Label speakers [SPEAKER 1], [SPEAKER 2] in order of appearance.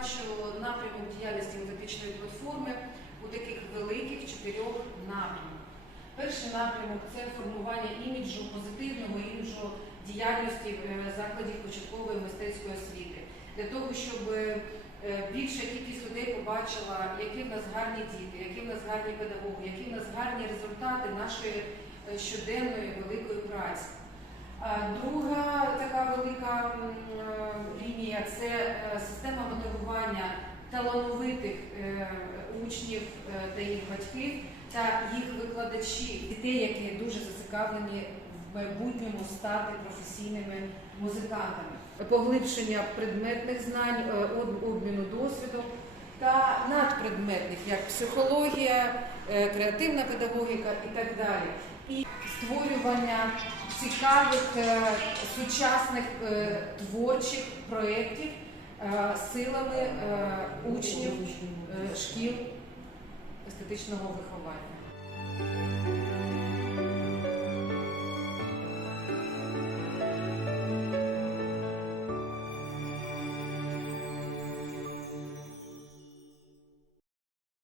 [SPEAKER 1] бачу напрямок діяльності методичної платформи у таких великих чотирьох напрямках. Перший напрямок це формування іміджу, позитивного іміджу діяльності е, закладів початкової мистецької освіти, для того, щоб е, більша кількість людей побачила, які в нас гарні діти, які в нас гарні педагоги, які в нас гарні результати нашої е, щоденної великої праці. Друга така велика е, це е, система мотивування талановитих е, учнів е, та їх батьків та їх викладачів, дітей, які дуже зацікавлені в майбутньому стати професійними музикантами, поглибшення предметних знань, обміну досвідом та надпредметних, як психологія, креативна педагогіка і так далі. І створювання цікавих е, сучасних е, творчих проєктів е, силами учнів шкіл естетичного виховання.